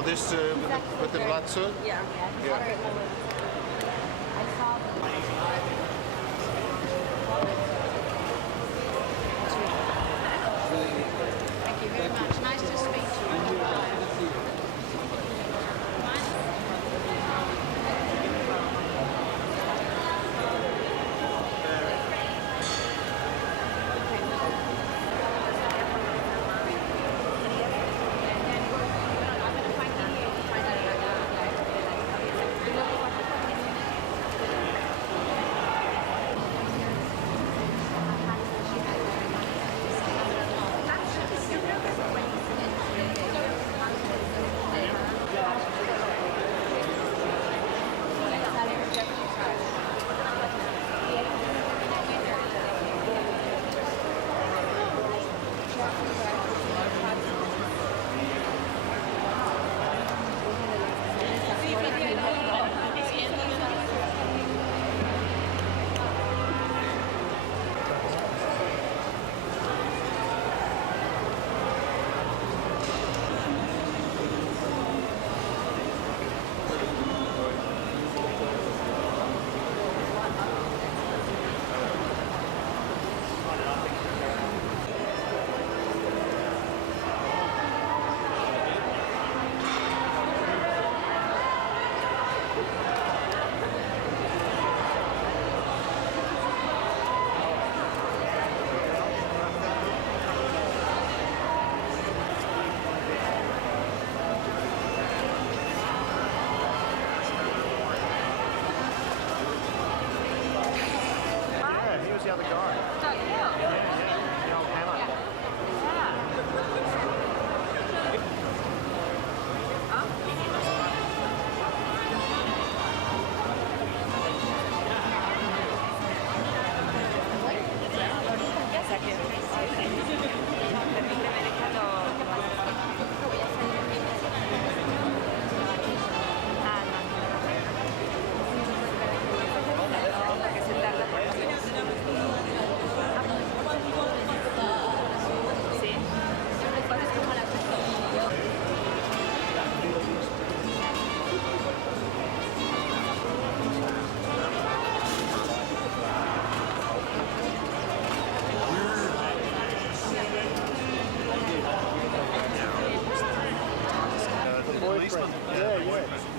Oh, this with the blood suit? Yeah. Thank you very much. Nice to speak to you.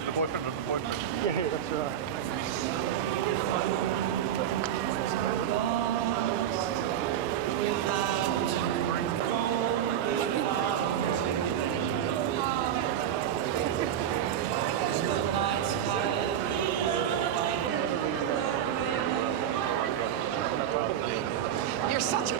The boyfriend of the boyfriend. Yeah, that's right. You're such a...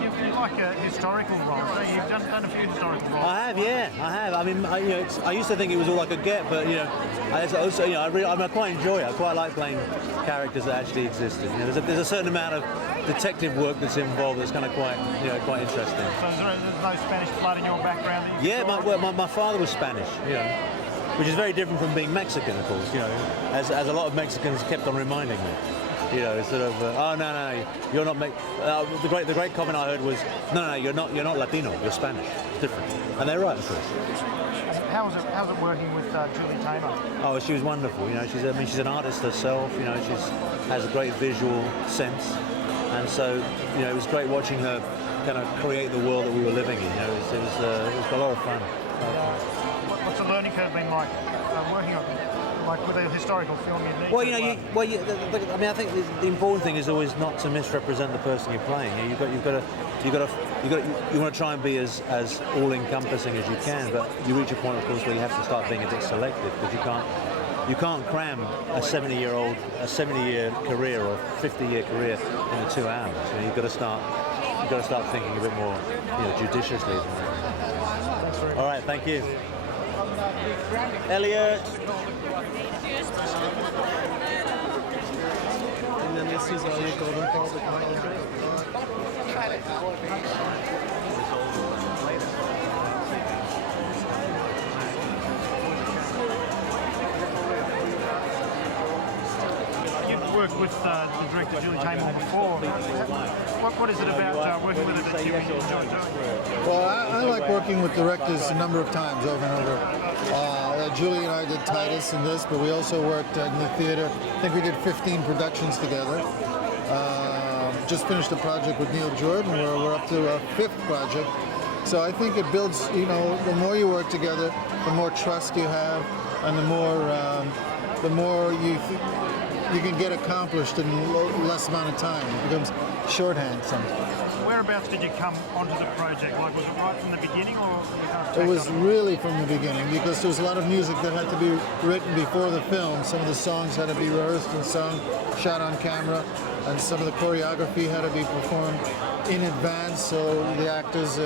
You're like a historical writer. You've done a few historical roles. I have, yeah, I have. I mean, I used to think it was all I could get, but I also, I quite enjoy it. I quite like playing characters that actually existed. There's a certain amount of detective work that's involved that's kind of quite interesting. So there's no Spanish blood in your background? That you my father was Spanish, which is very different from being Mexican, of course. As a lot of Mexicans kept on reminding me. Sort of, oh no, you're not. The great comment I heard was, no, you're not Latino. You're Spanish. It's different, and they're right, of course. How's it working with Julie Taymor? Oh, she was wonderful. She's an artist herself. She has a great visual sense. And so, you know, it was great watching her kind of create the world that we were living in. You know, it was a lot of fun. What's the learning curve been like working on, like with a historical film? You need Well, to, you know, I mean, I think the important thing is always not to misrepresent the person you're playing. You want to try and be as all-encompassing as you can, but you reach a point, of course, where you have to start being a bit selective because you can't cram a 70-year career or 50-year career into 2 hours. You know, you've got to start thinking a bit more, you know, judiciously. All right, thank you, Elliot. And then this is all your golden balls. You've worked with the director Julie Taymor before. What is it about working with her that you enjoy doing? Well, I like working with directors a number of times over and over. Julie and I did Titus in this, but we also worked in the theater. I think we did 15 productions together. Just finished a project with Neil Jordan where we're up to a 5th project. So I think it builds, you know, the more you work together, the more trust you have, and the more you can get accomplished in less amount of time. It becomes shorthand sometimes. Whereabouts did you come onto the project? Like, was it right from the beginning, or you kind of It was tacked on really from the beginning because there was a lot of music that had to be written before the film. Some of the songs had to be rehearsed and sung, shot on camera, and some of the choreography had to be performed in advance, so the actors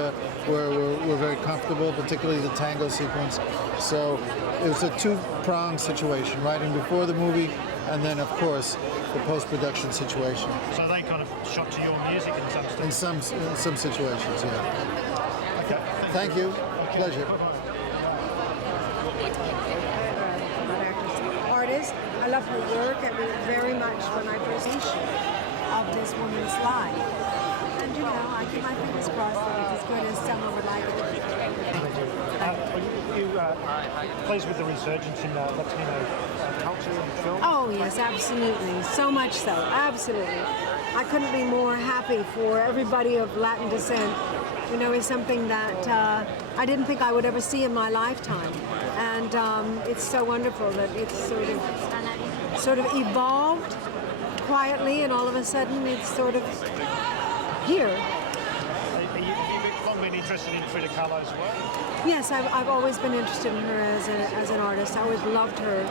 were very comfortable, particularly the tango sequence. So it was a two-pronged situation, writing before the movie, and then, of course, the post-production situation. So they kind of shot to your music in some stuff? In some situations, yeah. Okay. Thank you. Pleasure. Artist. I love her work. I mean, very much when I first of this woman's life. And you know, I keep my fingers crossed that it's as good as someone would like it. Are you pleased with the resurgence in Latino culture and film? Oh yes, absolutely. So much so, absolutely. I couldn't be more happy for everybody of Latin descent. You know, it's something that I didn't think I would ever see in my lifetime. And it's so wonderful that it's sort of evolved quietly, and all of a sudden it's sort of here. Have you long been interested in Frida Kahlo's work? Yes, I've always been interested in her as an artist. I always loved her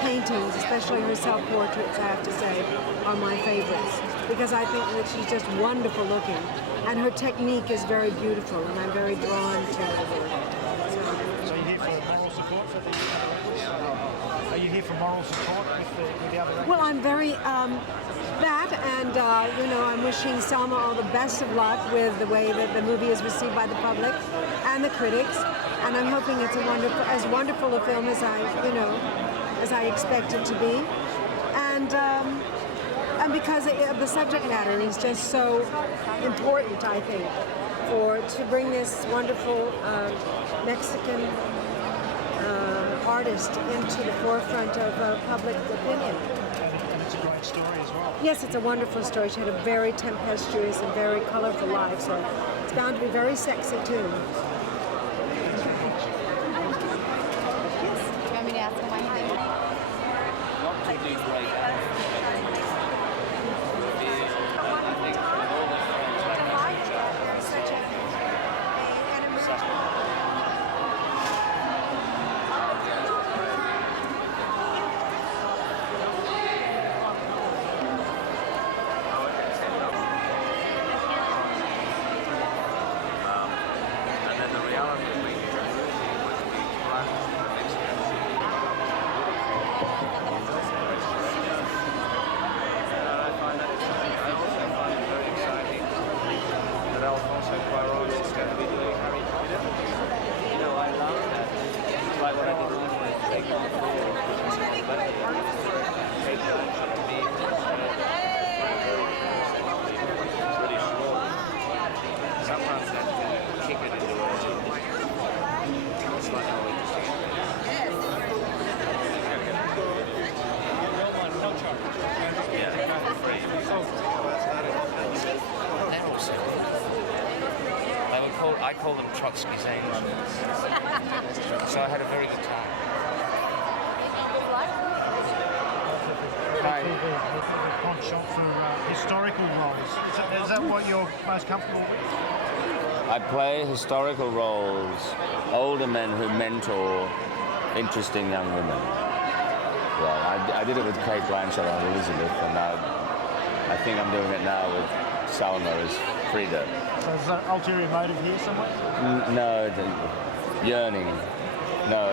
paintings, especially her self-portraits, I have to say, are my favorites. Because I think that she's just wonderful looking. And her technique is very beautiful, and I'm very drawn to her work. So you're here for moral support for the Are you here for moral support with the other actors? Well, I'm very, and you know, I'm wishing Salma all the best of luck with the way that the movie is received by the public and the critics. And I'm hoping it's as wonderful a film as I expect it to be. And because the subject matter is just so important, I think, to bring this wonderful Mexican artist into the forefront of public opinion. And it's a great story as well. Yes, it's a wonderful story. She had a very tempestuous and very colorful life, so it's bound to be very sexy too. Do you want me to ask him why he did it? And call them Trotsky's angels. So I had a very good time. Hi. Penchant for historical roles. Is that what you're most comfortable with? I play historical roles, older men who mentor interesting young women. Yeah, I did it with Kate Blanchett and Elizabeth, and now I think I'm doing it now with Salma as Frida. So is that ulterior motive here somewhere? No, yearning. No.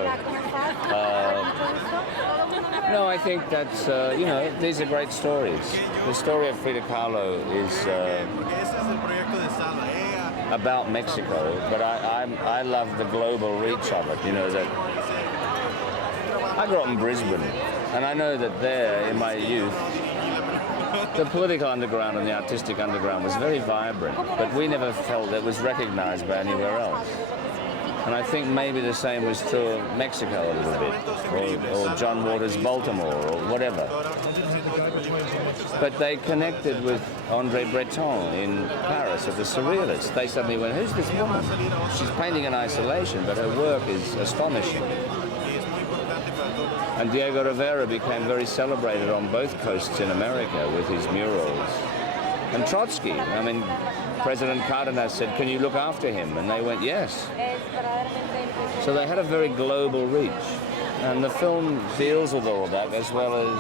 No, I think that's, you know, these are great stories. The story of Frida Kahlo is about Mexico, but I love the global reach of it, you know, that I grew up in Brisbane, and I know that there, in my youth, the political underground and the artistic underground was very vibrant, but we never felt it was recognized by anywhere else. And I think maybe the same was true of Mexico a little bit, or John Waters' Baltimore, or whatever. But they connected with André Breton in Paris at the Surrealists. They suddenly went, who's this woman? She's painting in isolation, but her work is astonishing. And Diego Rivera became very celebrated on both coasts in America with his murals. And Trotsky, I mean, President Cardenas said, can you look after him? And they went, yes. So they had a very global reach. And the film deals with all that, as well as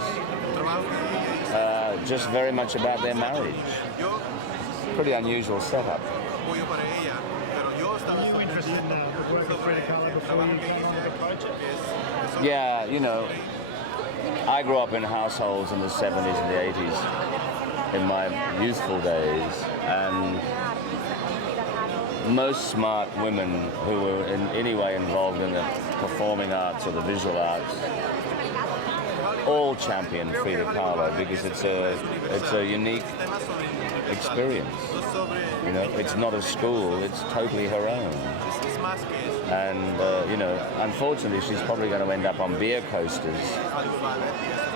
just very much about their marriage. Pretty unusual setup. Were you interested in the work of Frida Kahlo before you came on with the project? Yeah, you know, I grew up in households in the 70s and the 80s in my youthful days, and most smart women who were in any way involved in the performing arts or the visual arts all champion Frida Kahlo because it's a unique experience. You know, it's not a school, it's totally her own. And, you know, unfortunately, she's probably going to end up on beer coasters,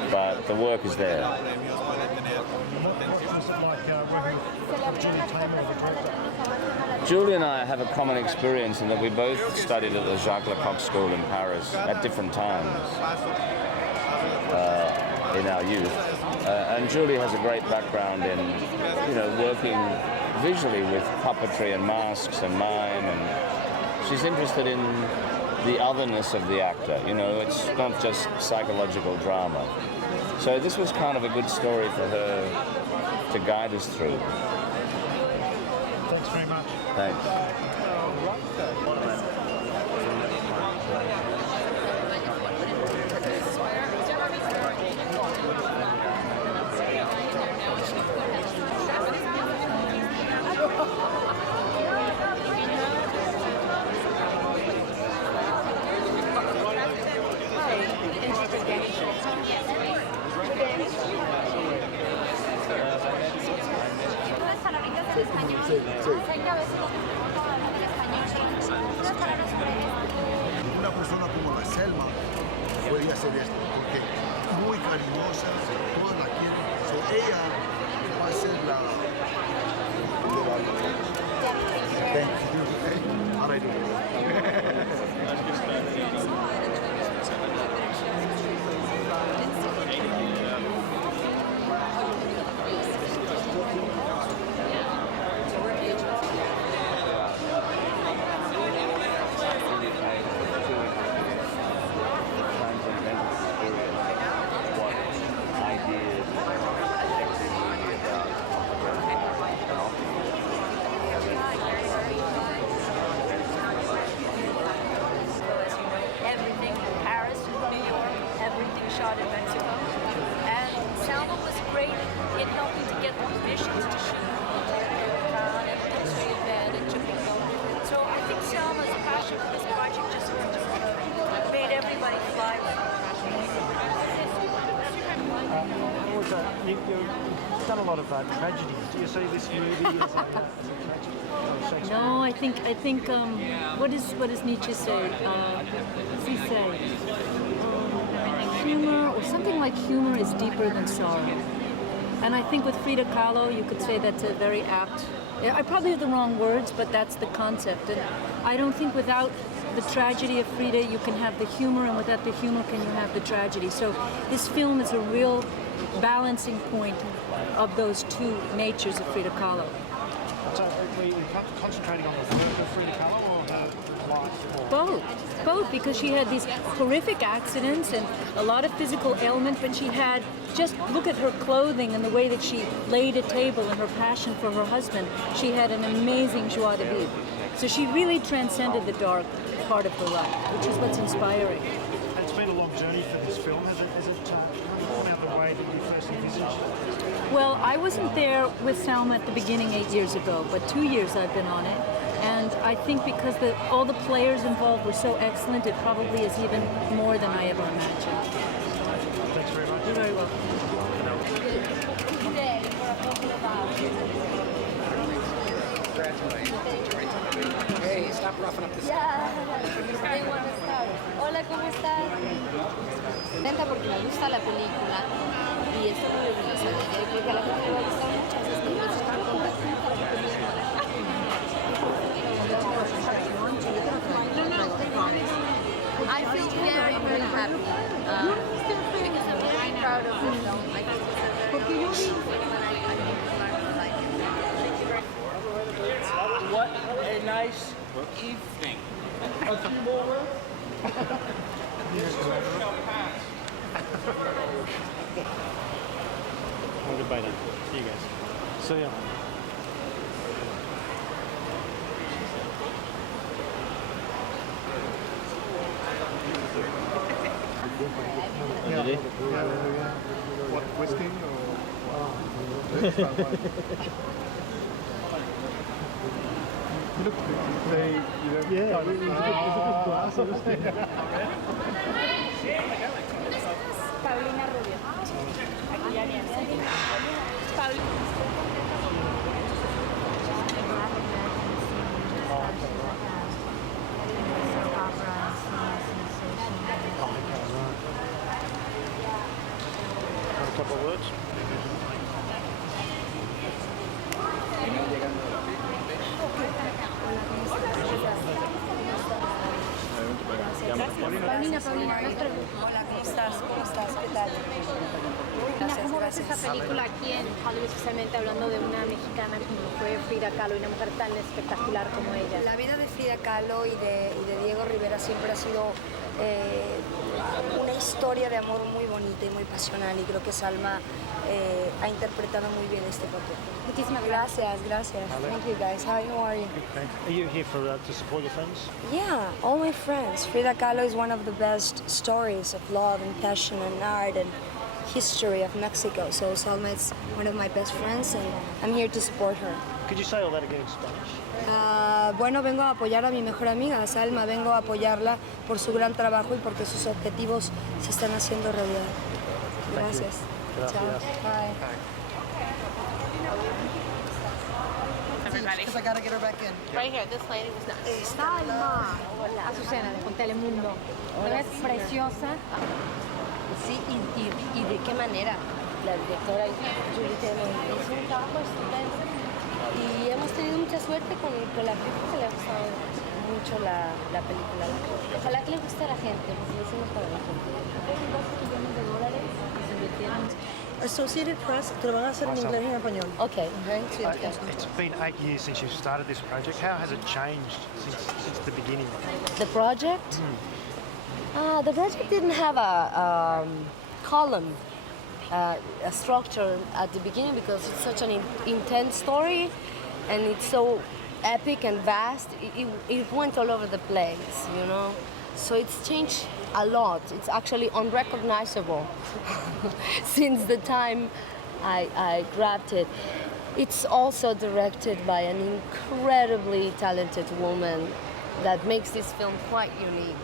but the work is there. Julie and I have a common experience in that we both studied at the Jacques Lecoq School in Paris at different times in our youth. And Julie has a great background in, you know, working visually with puppetry and masks and mime, and she's interested in the otherness of the actor. You know, it's not just psychological drama. So this was kind of a good story for her to guide us through. Thanks very much. Thanks. Una persona como la Selma podría hacer esto, porque es muy cariñosa, todas la quieren. So, ella va a ser la... Thank you. Ahora everything in Paris, New York, everything shot in Mexico. And Salma was great in helping to get permissions to shoot and illustrated bed and Jamaica. So I think Salma's passion for this project just made everybody fly with her. You've done a lot of tragedies. Do you see this movie as a tragedy? No, I think what does Nietzsche say? What does he say? Humor, or something like humor, is deeper than sorrow. And I think with Frida Kahlo, you could say that's a very apt. I probably have the wrong words, but that's the concept. And I don't think without the tragedy of Frida, you can have the humor, and without the humor, can you have the tragedy? So this film is a real balancing point of those two natures of Frida Kahlo. So are you concentrating on the work of Frida Kahlo or her life? Both, because she had these horrific accidents and a lot of physical ailment, but she had, just look at her clothing and the way that she laid a table and her passion for her husband. She had an amazing joie de vivre. So she really transcended the dark part of her life, which is what's inspiring. It's been a long journey for this film. Has it gone out the way that you first envisaged? Well, I wasn't there with Salma at the beginning 8 years ago, but 2 years I've been on it. And I think because all the players involved were so excellent, it probably is even more than I ever imagined. Thanks very much. You're very welcome. Hey, stop roughing up the sky. Hola, ¿cómo estás? Contenta porque me gusta la película y estoy muy orgullosa de ella. Y creo que a la gente le va a gustar mucho, así es que pues estoy contenta. I feel very, very happy because I'm very proud of the film. I think it's a very good film and I think people are going to like it. Thank you very much. What a nice evening. A few more words? Well, goodbye then. See you guys. See ya. What, whiskey or You look yeah, it's a good glass, obviously. Paulina Rubio. Aquí ya viene. A couple of words. Paulina, hola, ¿cómo estás? ¿Cómo estás? ¿Qué tal? ¿Cómo ves esta película aquí en Hollywood, especialmente hablando de una mexicana como fue Frida Kahlo y una mujer tan espectacular como ella? La vida de Frida Kahlo y de Diego Rivera siempre ha sido una historia de amor muy bonita y muy pasional, y creo que Salma ha interpretado muy bien este papel. Muchísimas gracias. Thank you guys. How are you? Thanks. Are you here to support your friends? Yeah, all my friends. Frida Kahlo is one of the best stories of love and passion and art and history of Mexico. So Salma is one of my best friends and I'm here to support her. Could you say all that again in Spanish? Bueno, vengo a apoyar a mi mejor amiga, Salma. Vengo a apoyarla por su gran trabajo y porque sus objetivos se están haciendo realidad. Gracias. Chao. Bye. Because I gotta get her back in. Right here, this lady was nice. Salma. Hola. Azucena, de Telemundo. Eres preciosa. Sí, y de qué manera. La directora Julie hizo un trabajo estupendo. Y hemos tenido mucha suerte con la crítica, le ha gustado mucho la película. Ojalá que le guste a la gente, porque lo hicimos para la gente. $2 millones que se invirtieron. Associated Press, te lo van a hacer en inglés y en español. Okay. Sí, It's been 8 years since you started this project. How has it changed since the beginning? The project? The project didn't have a column, a structure at the beginning because it's such an intense story and it's so epic and vast. It went all over the place, you know? So it's changed a lot. It's actually unrecognizable since the time I grabbed it. It's also directed by an incredibly talented woman that makes this film quite unique.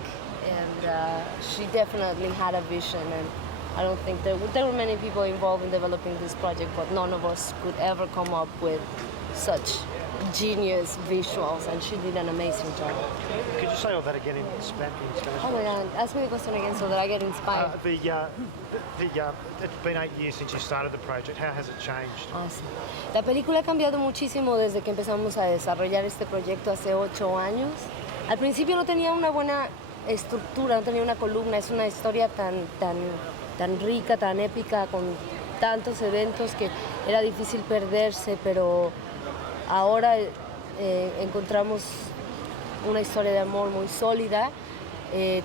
And she definitely had a vision, and I don't think there were many people involved in developing this project, but none of us could ever come up with such genius visuals, and she did an amazing job. Could you say all that again in Spanish? Oh my God, ask me the question again so that I get inspired. It's been 8 years since you started the project. How has it changed? Sí. La película ha cambiado muchísimo desde que empezamos a desarrollar este proyecto hace 8 años. Al principio no tenía una buena estructura, no tenía una columna, es una historia tan rica, tan épica, con tantos eventos que era difícil perderse, pero ahora encontramos una historia de amor muy sólida.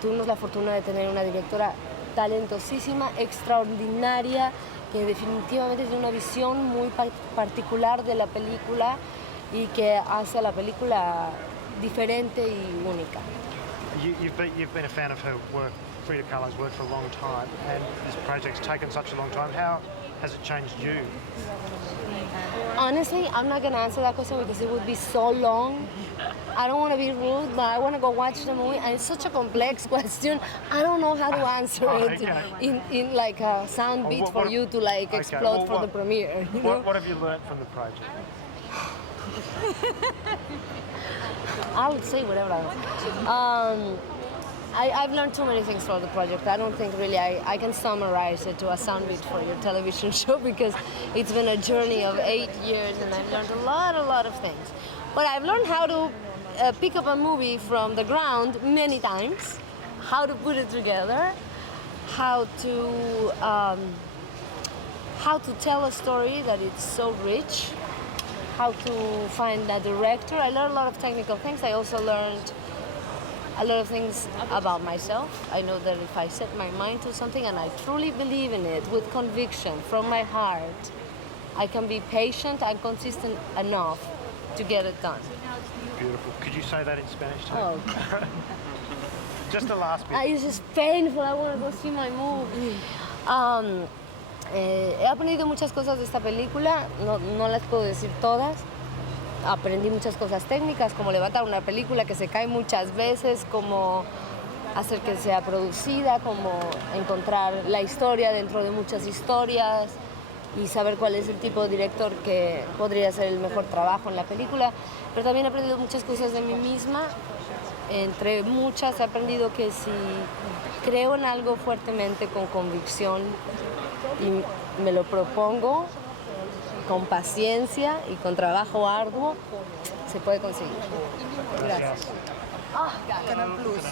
Tuvimos la fortuna de tener una directora talentosísima, extraordinaria, que definitivamente tiene una visión muy particular de la película y que hace a la película diferente y única. You've been a fan of her work, Frida Kahlo's work, for a long time, and this project's taken such a long time. How has it changed you? Honestly, I'm not going to answer that question because it would be so long. I don't want to be rude, but I want to go watch the movie, and it's such a complex question. I don't know how to answer it in like a sound beat for you to like explode for the premiere. You know? What have you learned from the project? I would say whatever I want. I've learned too many things from the project. I don't think really I can summarize it to a sound bit for your television show because it's been a journey of 8 years and I've learned a lot of things. But I've learned how to pick up a movie from the ground many times, how to put it together, how to tell a story that it's so rich, how to find a director. I learned a lot of technical things. I also learned a lot of things about myself. I know that if I set my mind to something and I truly believe in it with conviction from my heart, I can be patient and consistent enough to get it done. Beautiful. Could you say that in Spanish too? Oh. Just the last bit. It's just painful. I want to go see my movie. He aprendido muchas cosas de esta película, no las puedo decir todas. Aprendí muchas cosas técnicas, como levantar una película que se cae muchas veces, como hacer que sea producida, como encontrar la historia dentro de muchas historias y saber cuál es el tipo de director que podría hacer el mejor trabajo en la película. Pero también he aprendido muchas cosas de mí misma. Entre muchas he aprendido que si creo en algo fuertemente con convicción y me lo propongo con paciencia y con trabajo arduo, se puede conseguir. Gracias. Canal Plus.